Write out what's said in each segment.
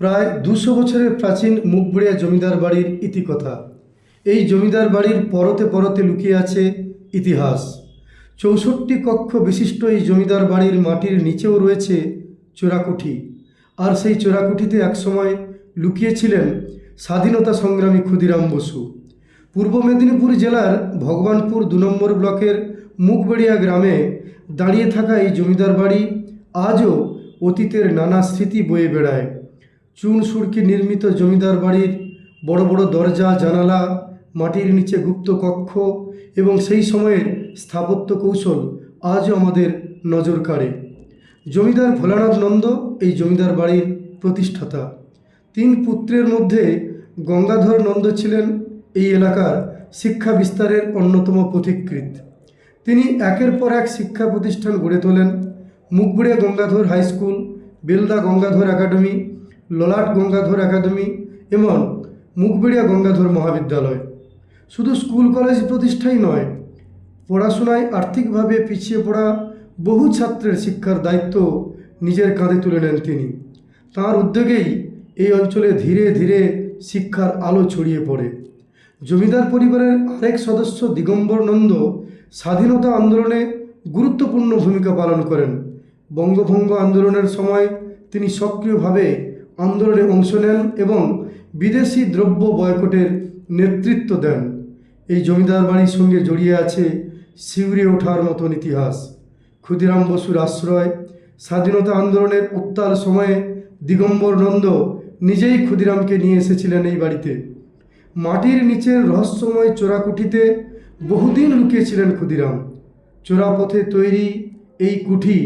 প্রায় 200 বছরের প্রাচীন মুখবুড়িয়া জমিদার বাড়ির ইতিকথা। এই জমিদার বাড়ির পরতে পরতে লুকিয়ে আছে ইতিহাস। 64 কক্ষ বিশিষ্ট এই জমিদার বাড়ির মাটির নিচেও রয়েছে চোরাকুঠি। আর সেই চোরাকুঠিতে একসময় লুকিয়েছিলেন স্বাধীনতা সংগ্রামী ক্ষুদিরাম বসু। পূর্ব মেদিনীপুর জেলার ভগবানপুর 2 নম্বর ব্লকের মুখবেড়িয়া গ্রামে দাঁড়িয়ে থাকা এই জমিদার বাড়ি আজও অতীতের নানা স্মৃতি বয়ে বেড়ায়। চুন সুরকি নির্মিত জমিদার বাড়ির বড় বড় দরজা জানালা, মাটির নিচে গুপ্ত কক্ষ এবং সেই সময়ের স্থাপত্য কৌশল আজও আমাদের নজর কাড়ে। জমিদার ভোলানাথ নন্দ এই জমিদার বাড়ির প্রতিষ্ঠাতা। 3 পুত্রের মধ্যে গঙ্গাধর নন্দ ছিলেন এই এলাকার শিক্ষা বিস্তারের অন্যতম পথিকৃৎ। তিনি একের পর এক শিক্ষা প্রতিষ্ঠান গড়ে তোলেন। Mukhburia Gangadhar high school, Belda Gangadhar academy, Lalat Gangadhar academy এবং মুখবেড়িয়া গঙ্গাধর মহাবিদ্যালয়। শুধু স্কুল কলেজ প্রতিষ্ঠাই নয়, পড়াশোনায় আর্থিকভাবে পিছিয়ে পড়া বহু ছাত্রের শিক্ষার দায়িত্ব নিজের কাঁধে তুলে নেন তিনি। তাঁর উদ্যোগেই এই অঞ্চলে ধীরে ধীরে শিক্ষার আলো ছড়িয়ে পড়ে। জমিদার পরিবারের আরেক সদস্য দিগম্বর নন্দ স্বাধীনতা আন্দোলনে গুরুত্বপূর্ণ ভূমিকা পালন করেন। বঙ্গভঙ্গ আন্দোলনের সময় তিনি সক্রিয়ভাবে আন্দোলনে অংশ নেন এবং বিদেশি দ্রব্য বয়কটের নেতৃত্ব দেন। এই জমিদার বাড়ির সঙ্গে জড়িয়ে আছে শিউরে ওঠার মতন ইতিহাস। ক্ষুদিরাম বসুর আশ্রয়, স্বাধীনতা আন্দোলনের উত্তাল সময়ে দিগম্বর নন্দ নিজেই ক্ষুদিরামকে নিয়ে এসেছিলেন এই বাড়িতে। মাটির নিচের রহস্যময় চোরাকুঠিতে বহুদিন লুকিয়েছিলেন ক্ষুদিরাম। চোরাপথে তৈরি এই কুঠি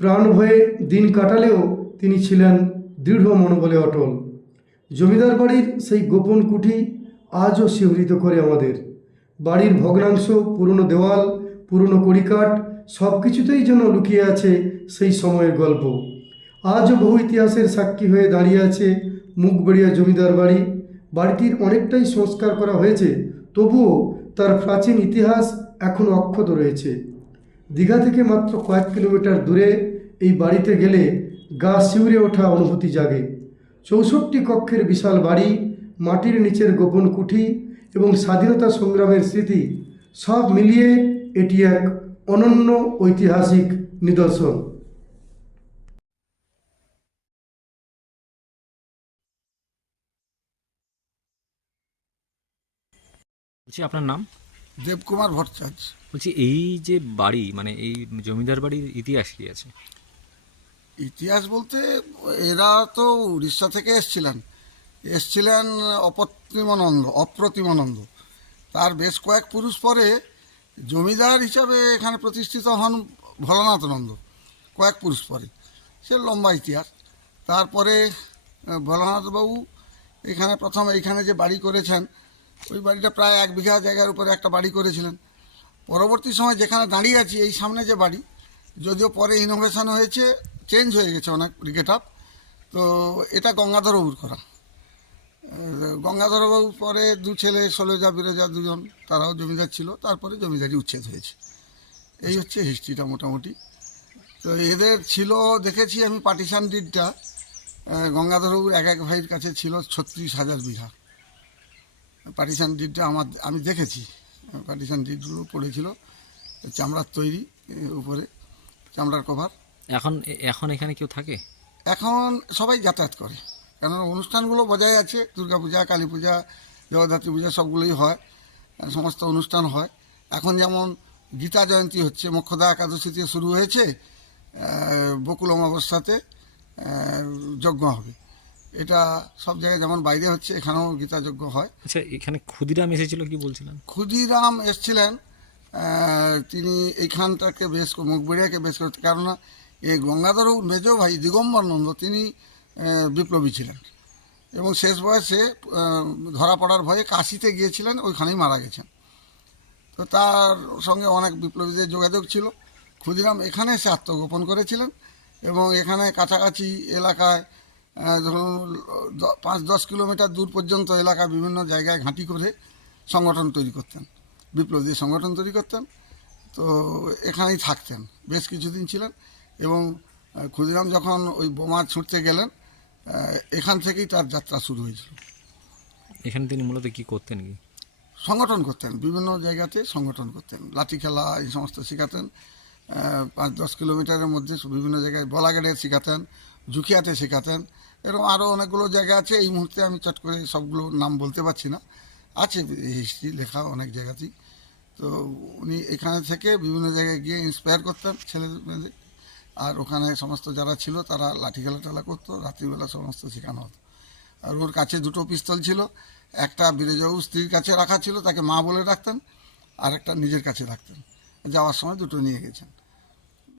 প্রাণ ভয়ে দিন কাটালেও তিনি ছিলেন দৃঢ় মনোবলে অটল। জমিদার বাড়ির সেই গোপন কুঠি আজও শিহরিত করে আমাদের। বাড়ির ভগ্নাংশ, পুরনো দেওয়াল, পুরনো কড়িকাঠ সব কিছুতেই যেন লুকিয়ে আছে সেই সময়ের গল্প। আজও বহু ইতিহাসের সাক্ষী হয়ে দাঁড়িয়ে আছে মুখবেড়িয়া জমিদার বাড়ি। বাড়িটির অনেকটাই সংস্কার করা হয়েছে, তবুও তার প্রাচীন ইতিহাস এখনও অক্ষত রয়েছে। দীঘা থেকে মাত্র কয়েক কিলোমিটার দূরে এই বাড়িতে গেলে গা শিউরে ওঠা অনুভূতি জাগে। 64 কক্ষের বিশাল বাড়ি, মাটির নিচের গোপন কুঠি এবং স্বাধীনতা সংগ্রামের স্মৃতি সব মিলিয়ে এটি এক অনন্য ঐতিহাসিক নিদর্শন। বলছি আপনার নাম? দেবকুমার ভট্টাচার্য। বলছি এই যে বাড়ি, মানে এই জমিদার বাড়ির ইতিহাস কি আছে? ইতিহাস বলতে এরা তো উড়িষ্যা থেকে এসছিলেন অপ্রতিমানন্দ। তার বেশ কয়েক পুরুষ পরে জমিদার হিসাবে এখানে প্রতিষ্ঠিত হন ভোলানাথ নন্দ, কয়েক পুরুষ পরে। সে লম্বা ইতিহাস। তারপরে ভোলানাথবাবু এখানে প্রথম এইখানে যে বাড়ি করেছেন, ওই বাড়িটা প্রায় 1 বিঘা জায়গার উপরে একটা বাড়ি করেছিলেন। পরবর্তী সময় যেখানে দাঁড়িয়ে আছি, এই সামনে যে বাড়ি, যদিও পরে ইনোভেশন হয়েছে, চেঞ্জ হয়ে গেছে অনেক গেট আপ, তো এটা গঙ্গাধরবাবুর করা। গঙ্গাধরবাবুর পরে 2 ছেলে ষোলজা বিরজা 2জন, তারাও জমিদার ছিল। তারপরে জমিদারি উচ্ছেদ হয়েছে। এই হচ্ছে হিস্ট্রিটা মোটামুটি। তো এদের ছিল, দেখেছি আমি পার্টিশান ডিডটা, গঙ্গাধরবাবুর এক ভাইয়ের কাছে ছিল 36,000 বিঘা। পার্টিশান ডিডটা আমি দেখেছি। পার্টিশান ডিডগুলো পড়েছিল, চামড়ার তৈরি, উপরে চামড়ার কভার। এখন এখন এখানে কেউ থাকে? এখন সবাই যাতায়াত করে, কেননা অনুষ্ঠানগুলো বজায় আছে। দুর্গাপূজা, কালী পূজা, জগদ্ধাত্রী পূজা সবগুলোই হয়, সমস্ত অনুষ্ঠান হয়। এখন যেমন গীতা জয়ন্তী হচ্ছে, মোক্ষদা একাদশী থেকে শুরু হয়েছে, বকুল অমাবস্যাতে যজ্ঞ হবে। এটা সব জায়গায় যেমন বাইরে হচ্ছে, এখানেও গীতা যজ্ঞ হয়। আচ্ছা, এখানে ক্ষুদিরাম এসেছিল কি বলছিলেন? ক্ষুদিরাম এসছিলেন, তিনি এইখানটাকে মুখবেড়িয়াকে বেশ করতে, কেননা এই গঙ্গাধর মেজ ভাই দিগম্বর নন্দ তিনি বিপ্লবী ছিলেন এবং শেষ বয়সে ধরা পড়ার ভয়ে কাশিতে গিয়েছিলেন, ওইখানেই মারা গেছেন। তো তার সঙ্গে অনেক বিপ্লবীদের যোগাযোগ ছিল। ক্ষুদিরাম এখানে এসে আত্মগোপন করেছিলেন এবং এখানে কাছাকাছি এলাকায় ধরুন 5-10 কিলোমিটার দূর পর্যন্ত এলাকায় বিভিন্ন জায়গায় ঘাঁটি করে সংগঠন তৈরি করতেন, বিপ্লবীদের সংগঠন তৈরি করতেন। তো এখানেই থাকতেন, বেশ কিছুদিন ছিলেন। এবং ক্ষুদিরাম যখন ওই বোমা ছুঁড়তে গেলেন, এখান থেকেই তার যাত্রা শুরু হয়েছিল। এখানে তিনি মূলত কি করতেন কি? সংগঠন করতেন, বিভিন্ন জায়গাতে সংগঠন করতেন, লাঠি খেলা এই সমস্ত শেখাতেন। 5-10 কিলোমিটারের মধ্যে বিভিন্ন জায়গায় বলাগাড়ে শেখাতেন, জুখিয়াতে শেখাতেন, এরকম আরও অনেকগুলো জায়গা আছে। এই মুহূর্তে আমি চট করে সবগুলো নাম বলতে পারছি না, আছে হিস্ট্রি লেখা অনেক জায়গাতেই। তো উনি এখানে থেকে বিভিন্ন জায়গায় গিয়ে ইন্সপায়ার করতেন ছেলেমেয়েদের, আর ওখানে সমস্ত যারা ছিল তারা লাঠি খেলা টেলা করতো, রাত্রিবেলা সমস্ত শেখানো হতো। আর ওর কাছে 2টো পিস্তল ছিল, একটা বীরেজবাবু স্ত্রীর কাছে রাখা ছিল, তাকে মা বলে রাখতেন, আর একটা নিজের কাছে রাখতেন। যাওয়ার সময় 2টো নিয়ে গেছেন।